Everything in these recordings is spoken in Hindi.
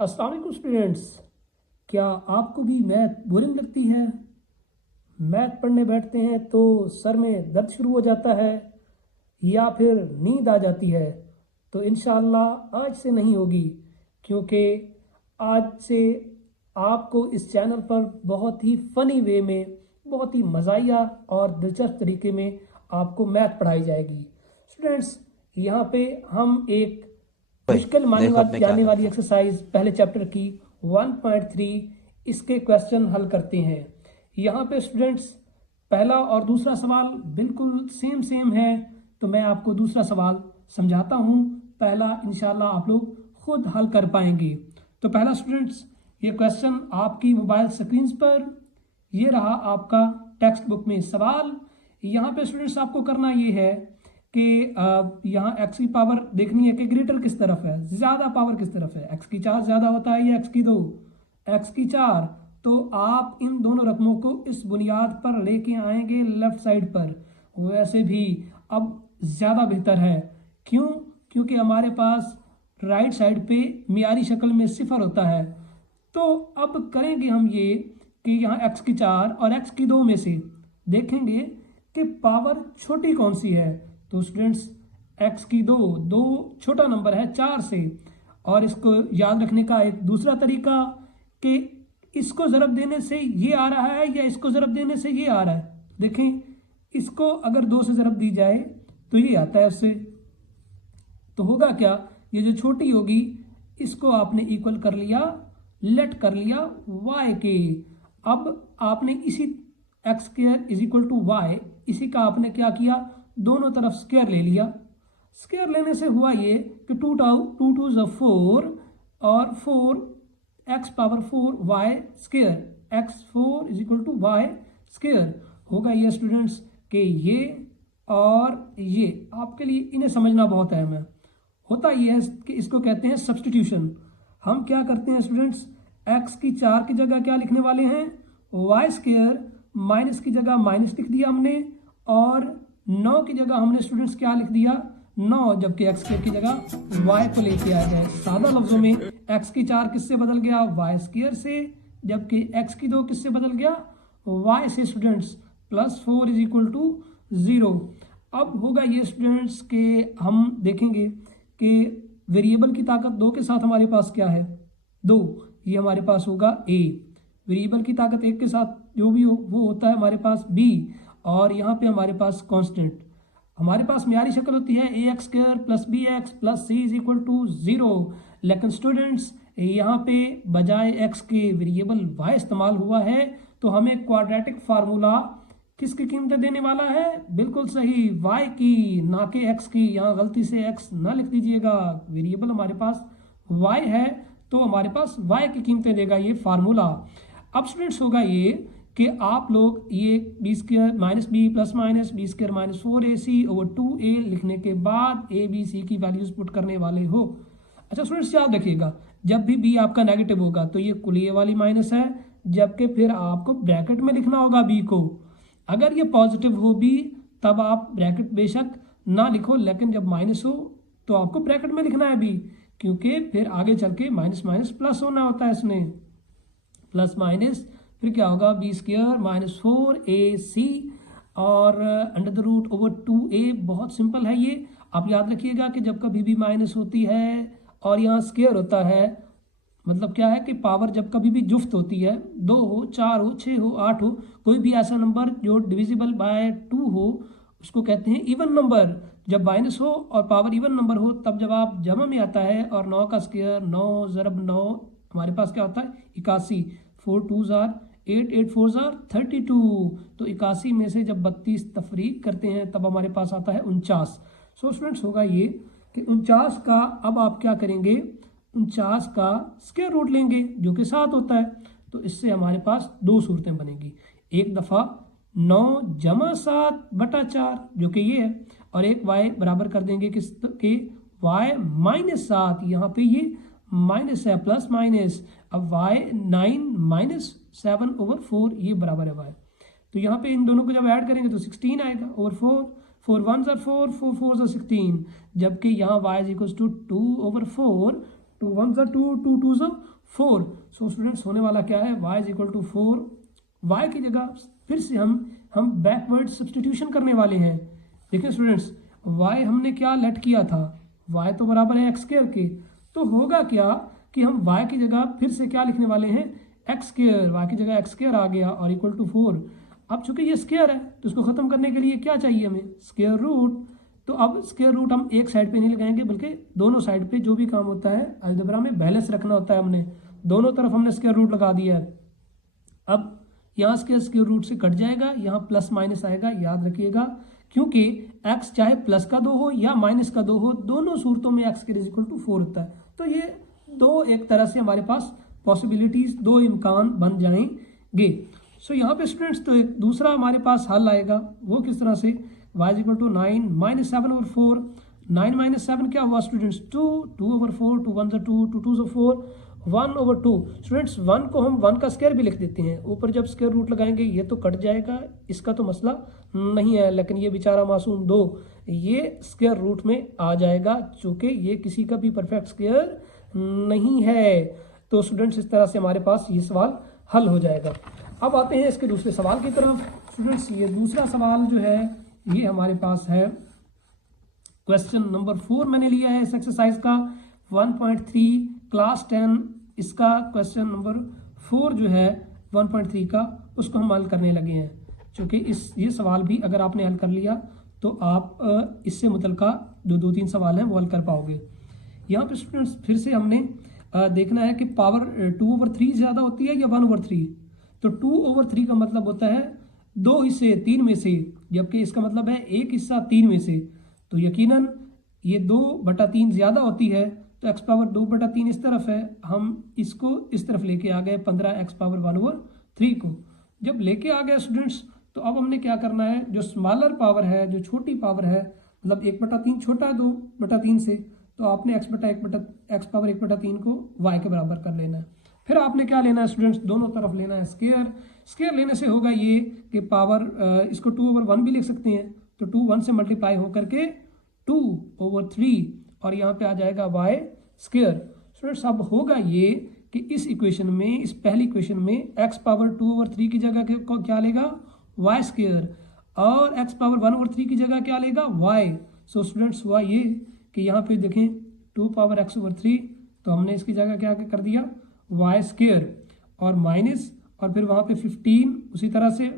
अस्सलाम वालेकुम स्टूडेंट्स। क्या आपको भी मैथ बोरिंग लगती है? मैथ पढ़ने बैठते हैं तो सर में दर्द शुरू हो जाता है या फिर नींद आ जाती है? तो इंशाअल्लाह आज से नहीं होगी, क्योंकि आज से आपको इस चैनल पर बहुत ही फ़नी वे में, बहुत ही मज़ाहिया और दिलचस्प तरीके में आपको मैथ पढ़ाई जाएगी। स्टूडेंट्स, यहाँ पे हम एक ओए, मुश्किल मानी देखो अब मैं क्या जाने वाली करता हूँ। एक्सरसाइज पहले चैप्टर की 1.3 इसके क्वेश्चन हल करते हैं। यहाँ पे स्टूडेंट्स, पहला और दूसरा सवाल बिल्कुल सेम सेम है, तो मैं आपको दूसरा सवाल समझाता हूँ। पहला इंशाल्लाह आप लोग खुद हल कर पाएंगे। तो पहला स्टूडेंट्स, ये क्वेश्चन आपकी मोबाइल स्क्रीन पर, ये रहा आपका टेक्स्ट बुक में सवाल। यहाँ पे स्टूडेंट्स आपको करना ये है कि यहाँ एक्स की पावर देखनी है कि ग्रेटर किस तरफ है, ज़्यादा पावर किस तरफ है, एक्स की 4 ज़्यादा होता है या एक्स की 2? एक्स की 4। तो आप इन दोनों रकमों को इस बुनियाद पर लेके आएंगे लेफ्ट साइड पर। वैसे भी अब ज़्यादा बेहतर है। क्यों? क्योंकि हमारे पास राइट साइड पे मियारी शक्ल में सिफर होता है। तो अब करेंगे हम ये कि यहाँ एक्स की 4 और एक्स की 2 में से देखेंगे कि पावर छोटी कौन सी है। तो स्टूडेंट्स, एक्स की 2 दो छोटा नंबर है 4 से। और इसको याद रखने का एक दूसरा तरीका कि इसको ज़रब देने से ये आ रहा है या इसको ज़रब देने से ये आ रहा है। देखें, इसको अगर 2 से ज़रब दी जाए तो ये आता है उससे। तो होगा क्या, ये जो छोटी होगी इसको आपने इक्वल कर लिया, लेट कर लिया y के। अब आपने इसी x square is equal to y, इसी का आपने क्या किया, दोनों तरफ स्क्वायर ले लिया। स्क्वायर लेने से हुआ ये कि टू टू ज़ 4 और 4 x power 4 y square, x 4 is equal to y square. होगा ये स्टूडेंट्स कि ये और ये आपके लिए इन्हें समझना बहुत अहम है। होता यह है कि इसको कहते हैं सब्सटीट्यूशन। हम क्या करते हैं स्टूडेंट्स, एक्स की 4 की जगह क्या लिखने वाले हैं, वाई स्क्वायर, माइनस की जगह माइनस लिख दिया हमने, और 9 की जगह हमने स्टूडेंट्स क्या लिख दिया, 9, जबकि एक्स स्क्वायर की जगह वाई को लेके आया है। सादा लफ्जों में एक्स की 4 किससे बदल गया, वाई स्क्वायर से, जबकि एक्स की 2 किससे बदल गया, वाई से students. Plus 4 is equal to 0। अब होगा ये स्टूडेंट्स के हम देखेंगे कि वेरिएबल की ताकत 2 के साथ हमारे पास क्या है, 2। ये हमारे पास होगा a। वेरिएबल की ताकत 1 के साथ जो भी हो वो होता है हमारे पास b। और यहाँ पे हमारे पास कांस्टेंट, हमारे पास म्यारी शक्ल होती है a x square plus b x plus c is equal to 0। लेकिन स्टूडेंट्स, यहाँ पे बजाय x के वेरिएबल y इस्तेमाल हुआ है, तो हमें क्वाड्रेटिक फार्मूला किसकी कीमतें देने वाला है, बिल्कुल सही, y की, ना कि x की। यहाँ गलती से x ना लिख दीजिएगा, वेरिएबल हमारे पास y है तो हमारे पास y की कीमतें देगा ये फार्मूला। अब स्टूडेंट्स होगा ये कि आप लोग ये b square minus b plus minus b square minus 4ac over 2a लिखने के बाद a b c की वैल्यूज पुट करने वाले हो। अच्छा स्टूडेंट्स, याद रखिएगा, जब भी b आपका नेगेटिव होगा तो ये कुल वाली माइनस है, जबकि फिर आपको ब्रैकेट में लिखना होगा b को। अगर ये पॉजिटिव हो भी तब आप ब्रैकेट बेशक ना लिखो, लेकिन जब माइनस हो तो आपको ब्रैकेट में लिखना है भी, क्योंकि फिर आगे चल के माइनस माइनस प्लस होना होता है इसमें। प्लस माइनस फिर क्या होगा, बी स्क्वायर माइनस 4ac और under the root over 2a। बहुत सिंपल है ये, आप याद रखिएगा कि जब कभी भी माइनस होती है और यहाँ स्क्वायर होता है, मतलब क्या है कि पावर जब कभी भी जुफ्त होती है, 2 हो, 4 हो, 6 हो, 8 हो, कोई भी ऐसा नंबर जो डिविजिबल बाय 2 हो उसको कहते हैं इवन नंबर। जब माइनस हो और पावर इवन नंबर हो तब जब आप जमा में आता है और 9 का स्क्वायर, 9 ज़रब 9 हमारे पास क्या होता है 81, 4 2 ज़ार 8, 8 4 ज़ार 32। तो 81 में से जब 32 तफरीक करते हैं तब हमारे पास आता है 49। सो स्टूडेंट्स, होगा ये कि 49 का अब आप क्या करेंगे, 49 का स्क्वायर रूट लेंगे जो कि 7 होता है। तो इससे हमारे पास 2 सूरतें बनेगी, एक दफ़ा 9 जमा 7 बटा 4 जो कि ये है, और एक y बराबर कर देंगे किस के, y माइनस 7, यहाँ पे ये माइनस है, प्लस माइनस। अब y 9 माइनस 7 ओवर 4 ये बराबर है y। तो यहाँ पे इन दोनों को जब ऐड करेंगे तो 16 आएगा ओवर 4, 4 1 ज़ा 4, 4 4 ज़ा 16, जबकि यहाँ y is equal to 2 over 4, 2 1 ज़ा 2, 2 2 ज़ा 4। सो स्टूडेंट्स होने वाला क्या है, y is equal to 4। y की जगह फिर से हम बैकवर्ड सब्सटीट्यूशन करने वाले हैं। देखिए स्टूडेंट्स, y हमने क्या लेट किया था, y तो बराबर है एक्स स्क्वायर के, तो होगा क्या कि हम y की जगह फिर से क्या लिखने वाले हैं, एक्स स्क्वायर। y की जगह एक्स स्क्वायर आ गया और इक्वल टू 4। अब चूंकि ये स्क्वायर है तो इसको खत्म करने के लिए क्या चाहिए हमें, स्क्वायर रूट। तो अब स्क्वायर रूट हम एक साइड पे नहीं लगाएंगे बल्कि दोनों साइड पे जो भी काम होता है अलजेब्रा में बैलेंस रखना होता है, हमने दोनों तरफ हमने स्क्वायर रूट लगा दिया है। अब यहाँ स्क्वायर रूट से कट जाएगा, यहाँ प्लस माइनस आएगा, याद रखिएगा क्योंकि x चाहे प्लस का 2 हो या माइनस का 2 हो, दोनों सूरतों में x इज इक्वल टू 4 होता है। तो ये दो एक तरह से हमारे पास पॉसिबिलिटीज, दो इम्कान बन जाएंगे। सो यहाँ पे स्टूडेंट्स तो एक दूसरा हमारे पास हल आएगा, वो किस तरह से, y is equal to 9 minus 7 over 4। 9 minus 7 क्या हुआ स्टूडेंट्स, 2, 2 ओवर 4, 2 1 2, 2 2 4, 1 ओवर 2। स्टूडेंट्स 1 को हम 1 का स्क्वायर भी लिख देते हैं, ऊपर जब स्क्वायर रूट लगाएंगे ये तो कट जाएगा, इसका तो मसला नहीं है, लेकिन ये बेचारा मासूम 2 ये स्क्वायर रूट में आ जाएगा, चूंकि ये किसी का भी परफेक्ट स्क्वायर नहीं है। तो स्टूडेंट्स इस तरह से हमारे पास ये सवाल हल हो जाएगा। अब आते हैं इसके दूसरे सवाल की तरफ। स्टूडेंट्स ये दूसरा सवाल जो है ये हमारे पास है क्वेश्चन नंबर 4 मैंने लिया है इस एक्सरसाइज का 1.3 क्लास 10, इसका क्वेश्चन नंबर 4 जो है 1.3 का, उसको हम हल करने लगे हैं। क्योंकि ये सवाल भी अगर आपने हल कर लिया तो आप इससे मुतल्लिका जो 2-3 सवाल हैं वो हल कर पाओगे। यहाँ पे स्टूडेंट्स फिर से हमने देखना है कि पावर 2 ओवर 3 ज़्यादा होती है या 1 ओवर 3। तो 2 ओवर 3 का मतलब होता है 2 हिस्से 3 में से, जबकि इसका मतलब है 1 हिस्सा 3 में से। तो यकीनन ये 2/3 ज़्यादा होती है, तो x पावर 2/3 इस तरफ है, हम इसको इस तरफ लेके आ गए 15 x पावर 1 ओवर 3 को। जब लेके आ गए स्टूडेंट्स तो अब हमने क्या करना है, जो स्मॉलर पावर है, जो छोटी पावर है, मतलब 1/3 छोटा है 2/3 से, तो आपने x पावर 1/3 को y के बराबर कर लेना है। फिर आपने क्या लेना है स्टूडेंट्स, दोनों तरफ लेना है स्क्वायर। स्क्वायर लेने से होगा ये कि पावर इसको 2 ओवर 1 भी लिख सकते हैं, तो 2 1 से मल्टीप्लाई होकर के 2 ओवर 3 और यहाँ पे आ जाएगा y स्क्वायर। स्टूडेंट्स अब होगा ये कि इस इक्वेशन में, इस पहली इक्वेशन में x पावर 2 ओवर 3 की जगह को क्या लेगा, y स्क्वायर, और x पावर 1 ओवर 3 की जगह क्या लेगा, y। सो स्टूडेंट्स हुआ ये कि यहाँ पे देखें 2 पावर x ओवर 3, तो हमने इसकी जगह क्या कर दिया, y स्क्वायर, और माइनस, और फिर वहाँ पे 15 उसी तरह से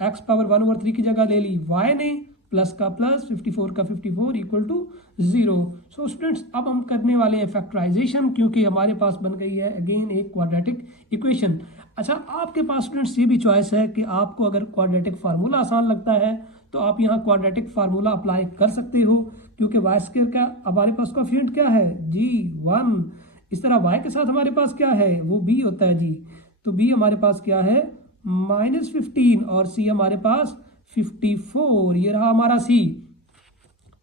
x पावर 1 ओवर 3 की जगह ले ली y ने, प्लस का प्लस, 54 का 54 इक्वल टू 0। सो स्टूडेंट्स अब हम करने वाले हैं फैक्टराइजेशन, क्योंकि हमारे पास बन गई है अगेन एक क्वाड्रेटिक इक्वेशन। अच्छा, आपके पास स्टूडेंट्स ये भी चॉइस है कि आपको अगर क्वाड्रेटिक फार्मूला आसान लगता है तो आप यहाँ क्वाड्रेटिक फार्मूला अप्लाई कर सकते हो, क्योंकि वाई स्क्वायर का हमारे पास कोएफिशिएंट क्या है जी 1। इस तरह y के साथ हमारे पास क्या है, वो b होता है जी, तो b हमारे पास क्या है -15 और c हमारे पास 54, ये रहा हमारा c।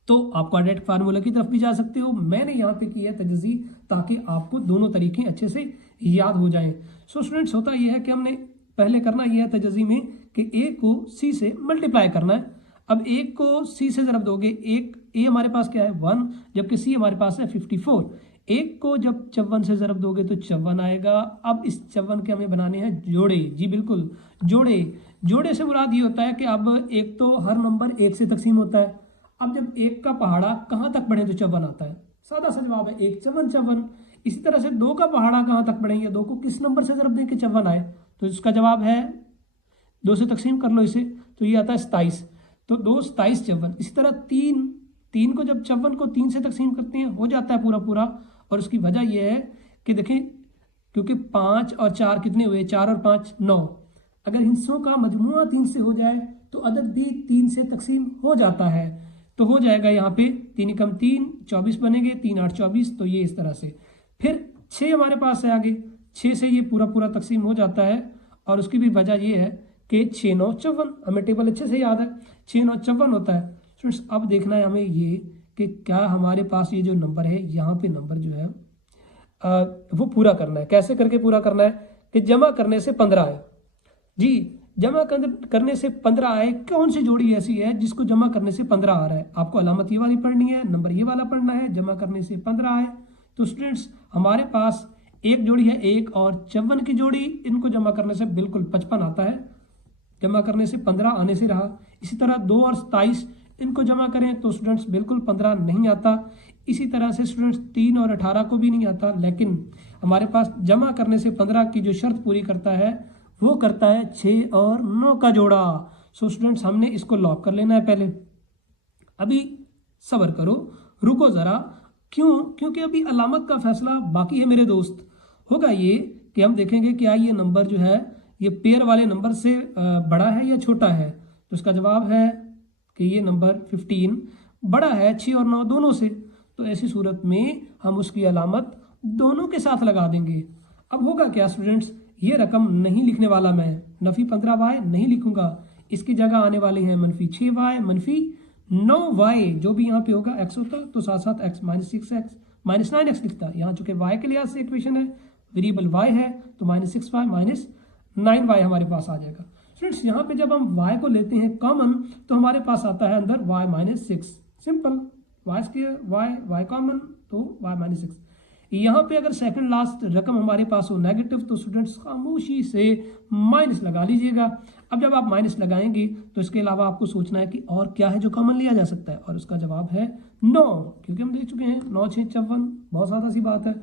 तो आप क्वाड्रेटिक फार्मूला की तरफ भी जा सकते हो, मैंने यहाँ पे की है तजज़ी ताकि आपको दोनों तरीके अच्छे से याद हो जाएं। सो स्टूडेंट्स होता यह है कि हमने पहले करना यह है तजज़ी में कि a को c से मल्टीप्लाई करना है। अब 1 को c से ज़रब दोगे, एक a हमारे पास क्या है 1, जबकि c हमारे पास है 54। 1 को जब 54 से ज़रब दोगे तो 54 आएगा। अब इस 54 के हमें बनाने हैं जोड़े, जी बिल्कुल जोड़े से मुराद ये होता है कि अब एक तो हर नंबर 1 से तकसीम होता है। अब जब 1 का पहाड़ा कहाँ तक बढ़े तो 54 आता है, सादा सा जवाब है 1 54। इसी तरह से 2 का पहाड़ा कहाँ तक बढ़ेंगे, 2 को किस नंबर से ज़रब दें कि 54 आए, तो इसका जवाब है 2 से तकसीम कर लो इसे, तो ये आता है 27। तो 2 27 54। इसी तरह 3 को जब 54 को 3 से तकसीम करते हैं हो जाता है पूरा। और उसकी वजह यह है कि देखें, क्योंकि 5 और 4 कितने हुए, 4 और 5 9। अगर हिस्सों का मजमूआ 3 से हो जाए तो अदद भी 3 से तकसीम हो जाता है। तो हो जाएगा यहाँ पे 3 कम 3 24 बनेंगे, 3 8 24। तो ये इस तरह से। फिर 6 हमारे पास है आगे, 6 से ये पूरा तकसीम हो जाता है। और उसकी भी वजह ये है कि 6 9 54, हमें टेबल अच्छे से याद है, 6 9 54 होता है। स्टूडेंट्स अब देखना है हमें ये कि क्या हमारे पास ये जो नंबर है, यहाँ पे नंबर जो है वो पूरा करना है। कैसे करके पूरा करना है कि जमा करने से 15 आए जी, जमा करने से 15 आए। कौन सी जोड़ी ऐसी है जिसको जमा करने से 15 आ रहा है, आपको अलामत ये वाली पढ़नी है, नंबर ये वाला पढ़ना है। जमा करने से 15 आए, तो स्टूडेंट्स हमारे पास एक जोड़ी है 1 और 54 की जोड़ी, इनको जमा करने से बिल्कुल 55 आता है, जमा करने से 15 आने से रहा। इसी तरह 2 और 27 इनको जमा करें तो स्टूडेंट्स बिल्कुल 15 नहीं आता। इसी तरह से स्टूडेंट्स 3 और 18 को भी नहीं आता, लेकिन हमारे पास जमा करने से 15 की जो शर्त पूरी करता है वो करता है 6 और 9 का जोड़ा। सो स्टूडेंट्स हमने इसको लॉक कर लेना है पहले। अभी सब्र करो, रुको ज़रा, क्योंकि अभी अलामत का फैसला बाकी है मेरे दोस्त। होगा ये कि हम देखेंगे क्या ये नंबर जो है ये पेयर वाले नंबर से बड़ा है या छोटा है। तो इसका जवाब है कि ये नंबर 15 बड़ा है 6 और 9 दोनों से। तो ऐसी सूरत में हम उसकी अलामत दोनों के साथ लगा देंगे। अब होगा क्या स्टूडेंट्स, ये रकम नहीं लिखने वाला मैं, नफी 15y नहीं लिखूंगा, इसकी जगह आने वाले हैं मनफी 6y, मनफी 9y, जो भी यहाँ पे होगा x होता तो साथ साथ x -6x -9x लिखता। यहाँ चूंकि y के लिहाज से इक्वेशन है, वेरिएबल y है, तो -6y -9y हमारे पास आ जाएगा। स्टूडेंट्स यहाँ पे जब हम y को लेते हैं कॉमन तो हमारे पास आता है अंदर y -6, सिंपल, y कॉमन तो y -6। यहाँ पे अगर सेकंड लास्ट रकम हमारे पास हो नेगेटिव तो स्टूडेंट्स खामोशी से माइनस लगा लीजिएगा। अब जब आप माइनस लगाएंगे तो इसके अलावा आपको सोचना है कि और क्या है जो कॉमन लिया जा सकता है, और उसका जवाब है 9, क्योंकि हम देख चुके हैं 9 6 54, बहुत ज़्यादा सी बात है।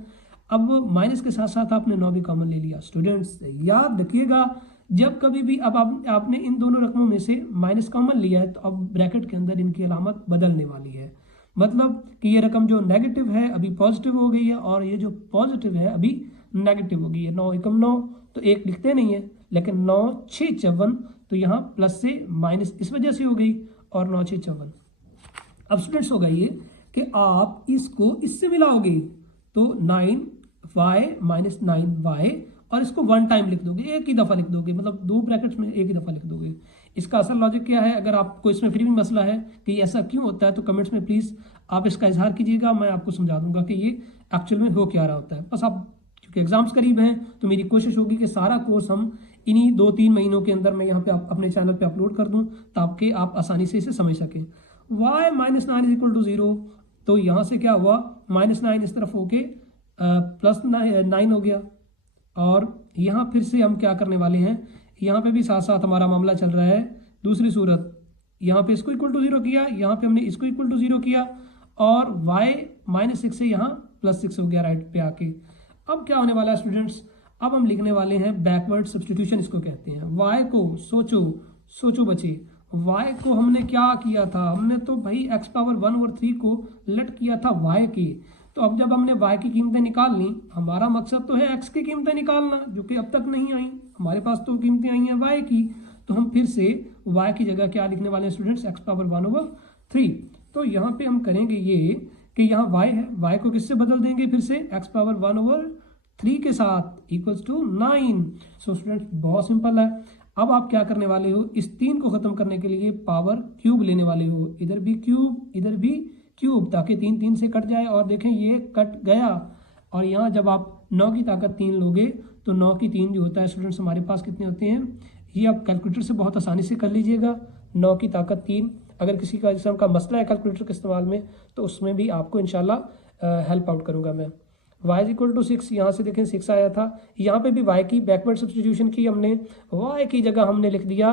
अब माइनस के साथ साथ आपने 9 भी कॉमन ले लिया। स्टूडेंट्स याद रखिएगा, जब कभी भी अब आपने इन दोनों रकमों में से माइनस कॉमन लिया है तो अब ब्रैकेट के अंदर इनकी अलामत बदलने वाली है। मतलब कि ये रकम जो नेगेटिव है अभी पॉजिटिव हो गई है और ये जो पॉजिटिव है अभी नेगेटिव हो गई है। 9 एकम 9 तो 1 लिखते नहीं है, लेकिन 9 6 54 तो यहाँ प्लस से माइनस इस वजह से हो गई और 9 6 54। अब स्टूडेंट्स होगा ये कि आप इसको इससे मिलाओगे तो 9y -9y और इसको 1 टाइम लिख दोगे, एक ही दफ़ा लिख दोगे, मतलब 2 ब्रैकेट्स में एक ही दफ़ा लिख दोगे। इसका असल लॉजिक क्या है, अगर आपको इसमें फिर भी मसला है कि ऐसा क्यों होता है तो कमेंट्स में प्लीज़ आप इसका इजहार कीजिएगा, मैं आपको समझा दूंगा कि ये एक्चुअल में हो क्या रहा होता है। बस आप क्योंकि एग्जाम्स करीब हैं तो मेरी कोशिश होगी कि सारा कोर्स हम इन्हीं 2-3 महीनों के अंदर मैं यहाँ पे अपने चैनल पे अपलोड कर दूँ ताकि आप आसानी से इसे समझ सकें। y -9 = 0, तो यहाँ से क्या हुआ, -9 इस तरफ होके +9 हो गया। और यहाँ फिर से हम क्या करने वाले हैं, यहाँ पे भी साथ साथ हमारा मामला चल रहा है दूसरी सूरत। यहाँ पे इसको इक्वल टू 0 किया, यहाँ पे हमने इसको इक्वल टू 0 किया और y -6 से यहाँ +6 हो गया राइट पे आके। अब क्या होने वाला है स्टूडेंट्स, अब हम लिखने वाले हैं बैकवर्ड सब्स्टिट्यूशन, इसको कहते हैं। y को सोचो बच्चे, y को हमने क्या किया था, हमने तो भाई x⁻1/3 को लेट किया था y के। तो अब जब हमने y की कीमतें निकाल ली, हमारा मकसद तो है x की कीमतें निकालना जो कि अब तक नहीं आई, हमारे पास तो कीमतें आई हैं y की। तो हम फिर से y की जगह क्या लिखने वाले हैं स्टूडेंट्स, x⁻1/3। तो यहाँ पे हम करेंगे ये कि यहाँ y है, y को किससे बदल देंगे, फिर से x⁻1/3 के साथ =9। सो स्टूडेंट्स बहुत सिंपल है। अब आप क्या करने वाले हो, इस 3 को ख़त्म करने के लिए पावर क्यूब लेने वाले हो, इधर भी क्यूब इधर भी क्यूब, ताकि 3 3 से कट जाए। और देखें ये कट गया, और यहाँ जब आप 9 की ताकत 3 लोगे तो 9 की 3 जो होता है स्टूडेंट्स हमारे पास कितने होते हैं, ये आप कैलकुलेटर से बहुत आसानी से कर लीजिएगा। 9 की ताकत 3, अगर किसी का जिसम का मसला है कैलकुलेटर के इस्तेमाल में तो उसमें भी आपको इंशाल्लाह हेल्प आउट करूँगा मैं। y = 6, यहाँ से देखें 6 आया था, यहाँ पे भी y की बैकवर्ड सब्स्टिट्यूशन की हमने, y की जगह हमने लिख दिया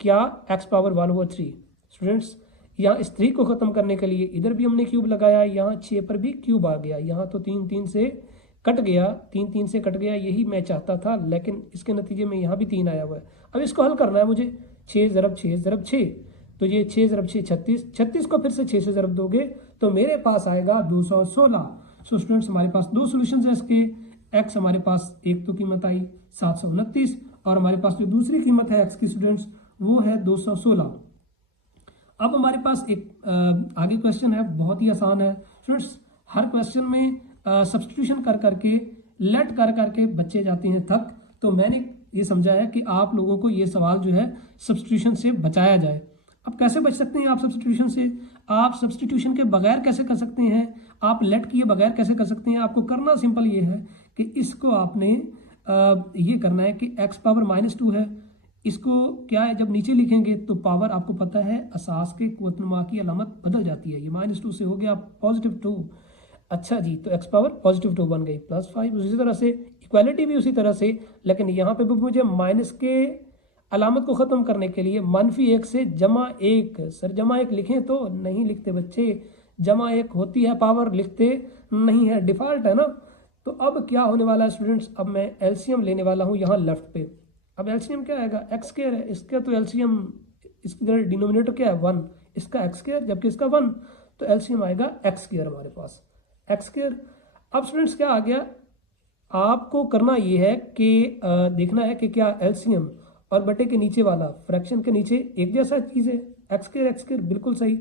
क्या, x⁻1/3। स्टूडेंट्स यहाँ इस 3 को ख़त्म करने के लिए इधर भी हमने क्यूब लगाया, यहाँ 6 पर भी क्यूब आ गया, यहाँ तो 3 3 से कट गया, 3 3 से कट गया, यही मैं चाहता था, लेकिन इसके नतीजे में यहाँ भी 3 आया हुआ है। अब इसको हल करना है मुझे, 6 × 6 × 6, तो ये 6 × 6 36, 36 को फिर से 6 से ज़रब दोगे तो मेरे पास आएगा 216। सो स्टूडेंट्स हमारे पास 2 सोल्यूशन है इसके, x हमारे पास एक तो कीमत आई 729 और हमारे पास जो दूसरी कीमत है x की स्टूडेंट्स वो है 216। अब हमारे पास एक आगे क्वेश्चन है, बहुत ही आसान है स्टूडेंट्स। हर क्वेश्चन में सब्स्टिट्यूशन कर करके लेट कर करके बच्चे जाते हैं थक, तो मैंने ये समझा है कि आप लोगों को ये सवाल जो है सब्स्टिट्यूशन से बचाया जाए। अब कैसे बच सकते हैं आप सब्स्टिट्यूशन से, आप सब्स्टिट्यूशन के बगैर कैसे कर सकते हैं, आप लेट किए बगैर कैसे कर सकते हैं। आपको करना सिंपल ये है कि इसको आपने ये करना है कि x⁻−2 है, इसको क्या है जब नीचे लिखेंगे तो पावर आपको पता है असास के कुव्वतनुमा की अलामत बदल जाती है, ये -2 से हो गया +2। अच्छा जी, तो एक्स पावर पॉजिटिव 2 बन गई +5। उसी तरह से इक्वालिटी भी उसी तरह से, लेकिन यहाँ पे भी मुझे माइनस के अलामत को ख़त्म करने के लिए -1 से +1। सर +1 लिखें तो नहीं लिखते बच्चे, +1 होती है पावर, लिखते नहीं है, डिफ़ॉल्ट है ना। तो अब क्या होने वाला है स्टूडेंट्स, अब मैं एलसीएम लेने वाला हूँ यहाँ लेफ्ट पे। अब एलसीएम क्या आएगा, एक्स स्क्वायर है, इसका तो एलसीएम, इसकी तरह डिनोमिनेटर क्या है 1, इसका एक्स स्क्वायर जबकि इसका 1, तो एलसीएम आएगा एक्स स्क्वायर हमारे पास, एक्स स्क्वायर। अब स्टूडेंट्स क्या आ गया, आपको करना ये है कि देखना है कि क्या एलसीएम और बटे के नीचे वाला फ्रैक्शन के नीचे एक जैसा चीज़ है, एक्स स्क्वायर बिल्कुल सही।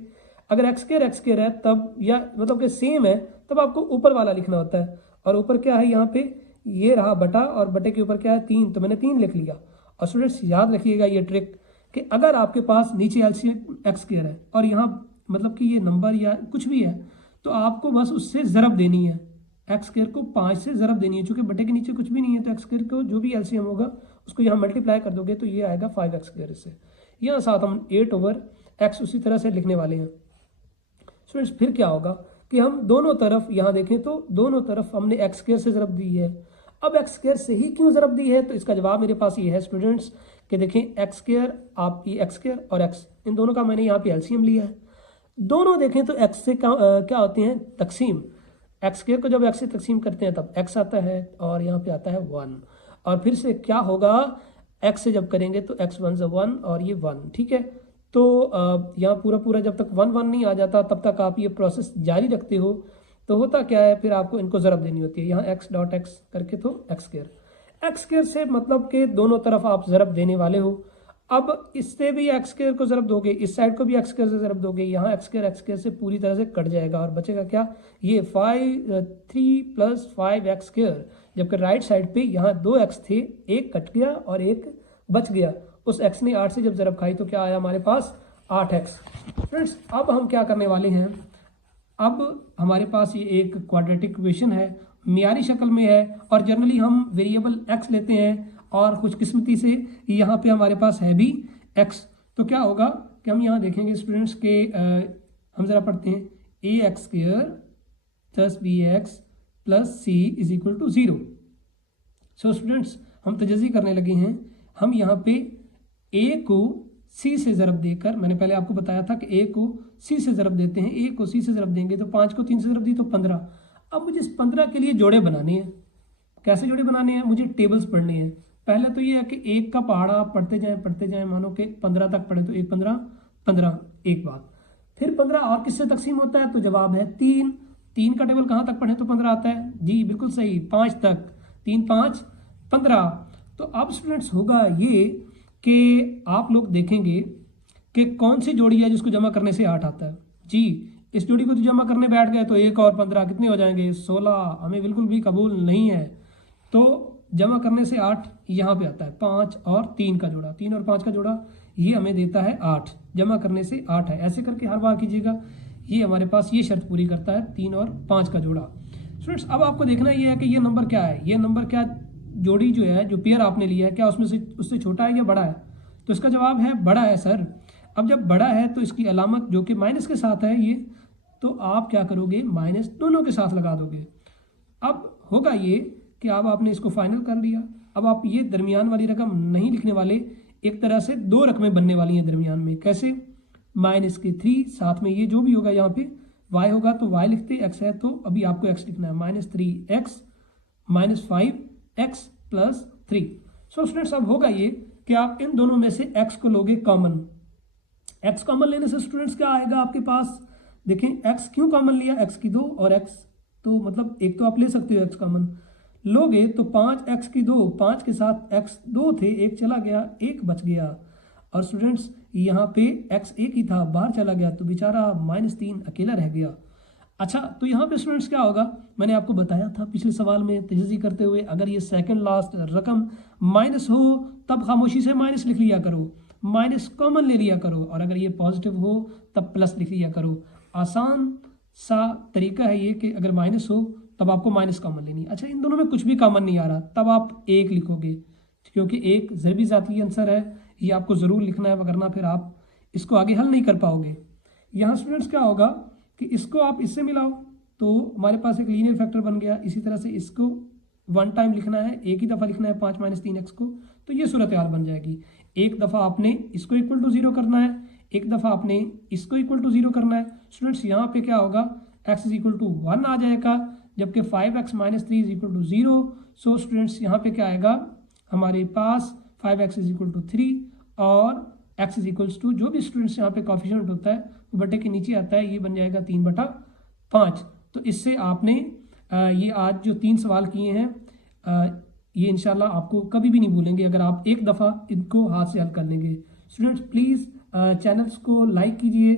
अगर एक्स स्क्वायर है तब, या मतलब कि सेम है, तब आपको ऊपर वाला लिखना होता है। और ऊपर क्या है यहाँ पे, ये रहा बटा, और बटे के ऊपर क्या है 3, तो मैंने 3 लिख लिया। और स्टूडेंट्स याद रखिएगा ये ट्रिक कि अगर आपके पास नीचे एलसीएम एक्स स्क्वायर है और यहाँ मतलब कि ये नंबर या कुछ भी है, तो आपको बस उससे ज़रब देनी है, एक्स स्क्वायर को 5 से ज़रब देनी है। चूंकि बटे के नीचे कुछ भी नहीं है तो एक्स स्क्वायर को जो भी एलसीएम होगा उसको यहाँ मल्टीप्लाई कर दोगे तो ये आएगा 5x स्क्वायर। इससे यहाँ साथ हम 8/x उसी तरह से लिखने वाले हैं। स्टूडेंट्स फिर क्या होगा कि हम दोनों तरफ यहाँ देखें तो दोनों तरफ हमने एक्स स्क्वायर से ज़रब दी है। अब एक्स स्क्वायर से ही क्यों ज़रब दी है, तो इसका जवाब मेरे पास ये है स्टूडेंट्स कि देखें एक्स स्क्वायर, आप ये एक्स स्क्वायर और एक्स, इन दोनों का मैंने यहाँ पे एलसीएम लिया है। दोनों देखें तो एक्स से क्या होते हैं, तकसीम। एक्स स्क्वायर को जब एक्स से तकसीम करते हैं तब एक्स आता है और यहाँ पे आता है 1। और फिर से क्या होगा, एक्स से जब करेंगे तो x 1 = 1 और ये 1, ठीक है। तो यहाँ पूरा जब तक 1 1 नहीं आ जाता तब तक आप ये प्रोसेस जारी रखते हो। तो होता क्या है, फिर आपको इनको ज़रब देनी होती है, यहाँ x.x करके तो एक्स स्क्वायर से मतलब कि दोनों तरफ आप ज़रब देने वाले हो। अब इससे भी एक्स स्क्वायर को ज़रब दोगे, इस साइड को भी एक्स स्क्वायर से ज़रब दोगे, यहाँ एक्स स्क्वायर से पूरी तरह से कट जाएगा और बचेगा क्या, ये 3 + 5x स्क्वायर। जबकि राइट साइड पे यहाँ 2x थे, एक कट गया और एक बच गया। उस x ने 8 से जब ज़रब खाई तो क्या आया हमारे पास, 8x। फ्रेंड्स अब हम क्या करने वाले हैं, अब हमारे पास ये एक क्वाड्रेटिक इक्वेशन है, मियारी शक्ल में है, और जनरली हम वेरिएबल x लेते हैं और खुशकिस्मती से यहाँ पे हमारे पास है भी x। तो क्या होगा कि हम यहाँ देखेंगे स्टूडेंट्स के हम ज़रा पढ़ते हैं, ax² + bx + c = 0। So students हम तजज़ी करने लगे हैं, हम यहाँ पे a को c से ज़रब देकर, मैंने पहले आपको बताया था कि a को c से ज़रब देते हैं, a को c से ज़रब देंगे तो 5 को 3 से ज़रब दी तो 15। अब मुझे इस 15 के लिए जोड़े बनाने हैं। कैसे जोड़े बनाने हैं, मुझे टेबल्स पढ़ने हैं। पहले तो ये है कि 1 का पहाड़ा आप पढ़ते जाएं, मानो कि 15 तक पढ़े तो 1 15 15, एक बात। फिर 15 और किससे तकसीम होता है, तो जवाब है 3 का टेबल कहाँ तक पढ़े तो 15 आता है, जी बिल्कुल सही, 5 तक, 3 5 15। तो अब स्टूडेंट्स होगा ये कि आप लोग देखेंगे कि कौन सी जोड़ी है जिसको जमा करने से 8 आता है। जी इस जोड़ी को तो जमा करने बैठ गए तो 1 और 15 कितने हो जाएंगे, 16, हमें बिल्कुल भी कबूल नहीं है। तो जमा करने से 8 यहाँ पे आता है, 5 और 3 का जोड़ा, 3 और 5 का जोड़ा, ये हमें देता है 8, जमा करने से 8 है। ऐसे करके हर बार कीजिएगा, ये हमारे पास ये शर्त पूरी करता है, 3 और 5 का जोड़ा। स्टूडेंट्स अब आपको देखना ये है कि ये नंबर क्या है, ये नंबर क्या, जोड़ी जो है, जो पेयर आपने लिया है, क्या उसमें से उससे छोटा है या बड़ा है, तो इसका जवाब है बड़ा है सर। अब जब बड़ा है तो इसकी अलामत जो कि माइनस के साथ है ये, तो आप क्या करोगे, माइनस दोनों के साथ लगा दोगे। अब होगा ये कि अब आपने इसको फाइनल कर लिया। अब आप ये दरमियान वाली रकम नहीं लिखने वाले, एक तरह से 2 रकमें बनने वाली हैं दरमियान में। कैसे, -3 साथ में ये जो भी होगा यहाँ पे y होगा तो y लिखते, x है तो अभी आपको x लिखना है, -3x -5x + 3। सो स्टूडेंट्स अब होगा ये कि आप इन दोनों में से x को लोगे कॉमन। x कॉमन लेने से स्टूडेंट्स क्या आएगा आपके पास, देखें x क्यों कॉमन लिया, x की 2 और x तो मतलब एक तो आप ले सकते हो x कॉमन लोगे तो 5x की 2, 5 के साथ x 2 थे, एक चला गया, एक बच गया। और स्टूडेंट्स यहाँ पे x एक ही था, बाहर चला गया तो बेचारा -3 अकेला रह गया। अच्छा तो यहाँ पे स्टूडेंट्स क्या होगा, मैंने आपको बताया था पिछले सवाल में तजज़ी करते हुए, अगर ये सेकंड लास्ट रकम माइनस हो तब खामोशी से माइनस लिख लिया करो, माइनस कॉमन ले लिया करो, और अगर ये पॉजिटिव हो तब प्लस लिख लिया करो। आसान सा तरीका है ये कि अगर माइनस हो तब आपको माइनस कॉमन लेनी है। अच्छा इन दोनों में कुछ भी कॉमन नहीं आ रहा तब आप 1 लिखोगे, क्योंकि 1 ज़रबी ज़ाती आंसर है, ये आपको ज़रूर लिखना है, वरना फिर आप इसको आगे हल नहीं कर पाओगे। यहाँ स्टूडेंट्स क्या होगा कि इसको आप इससे मिलाओ, तो हमारे पास एक लीनियर फैक्टर बन गया। इसी तरह से इसको 1 टाइम लिखना है, एक ही दफ़ा लिखना है 5 - 3x को, तो ये सूरत हाल बन जाएगी। एक दफ़ा आपने इसको इक्वल टू 0 करना है, एक दफ़ा आपने इसको इक्वल टू 0 करना है। स्टूडेंट्स यहाँ पे क्या होगा, x इज इक्वल टू 1 आ जाएगा, जबकि 5x - 3 is equal to 0। So students यहाँ पे क्या आएगा, हमारे पास 5x इज इक्वल टू 3 और x इज इक्वल्स टू, जो भी स्टूडेंट्स यहाँ पे कोफिशिएंट होता है वो बटे के नीचे आता है, ये बन जाएगा 3/5। तो इससे आपने ये आज जो 3 सवाल किए हैं ये इंशाल्लाह आपको कभी भी नहीं भूलेंगे अगर आप एक दफ़ा इनको हाथ से हल कर लेंगे। स्टूडेंट्स प्लीज़ चैनल्स को लाइक कीजिए,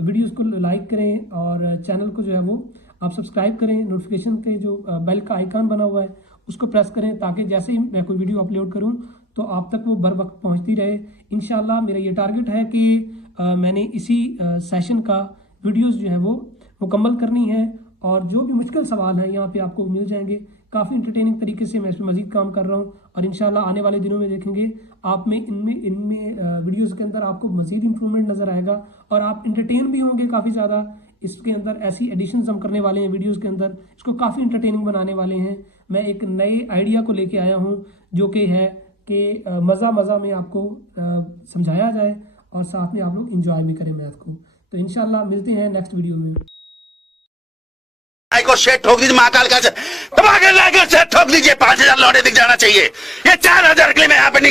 वीडियोस को लाइक करें और चैनल को जो है वो आप सब्सक्राइब करें। नोटिफिकेशन के जो बेल का आइकन बना हुआ है उसको प्रेस करें, ताकि जैसे ही मैं कोई वीडियो अपलोड करूं तो आप तक वो बर वक्त पहुंचती रहे। इंशाल्लाह मेरा ये टारगेट है कि मैंने इसी सेशन का वीडियोस जो है वो मुकम्मल करनी है और जो भी मुश्किल सवाल हैं यहाँ पे आपको मिल जाएंगे। काफ़ी इंटरटेनिंग तरीके से मैं इसमें मज़ीद काम कर रहा हूँ और इंशाल्लाह आने वाले दिनों में देखेंगे आप में इनमें वीडियोस के अंदर आपको मज़ीद इंप्रूवमेंट नज़र आएगा और आप इंटरटेन भी होंगे काफ़ी ज़्यादा। इसके अंदर ऐसी एडिशंस हम करने वाले हैं वीडियोस के अंदर, इसको काफ़ी इंटरटेनिंग बनाने वाले हैं। मैं एक नए आइडिया को लेके आया हूँ जो कि है कि मज़ा में आपको समझाया जाए और साथ में आप लोग इंजॉय भी करें मैथ को। तो इंशाल्लाह मिलते हैं नेक्स्ट वीडियो में। को शेर ठोक दीजिए, महाकाल का दबा के शेर ठोक दीजिए, 5000 लौटे दिख जाना चाहिए। ये 4000 के लिए मैं यहाँ पे नहीं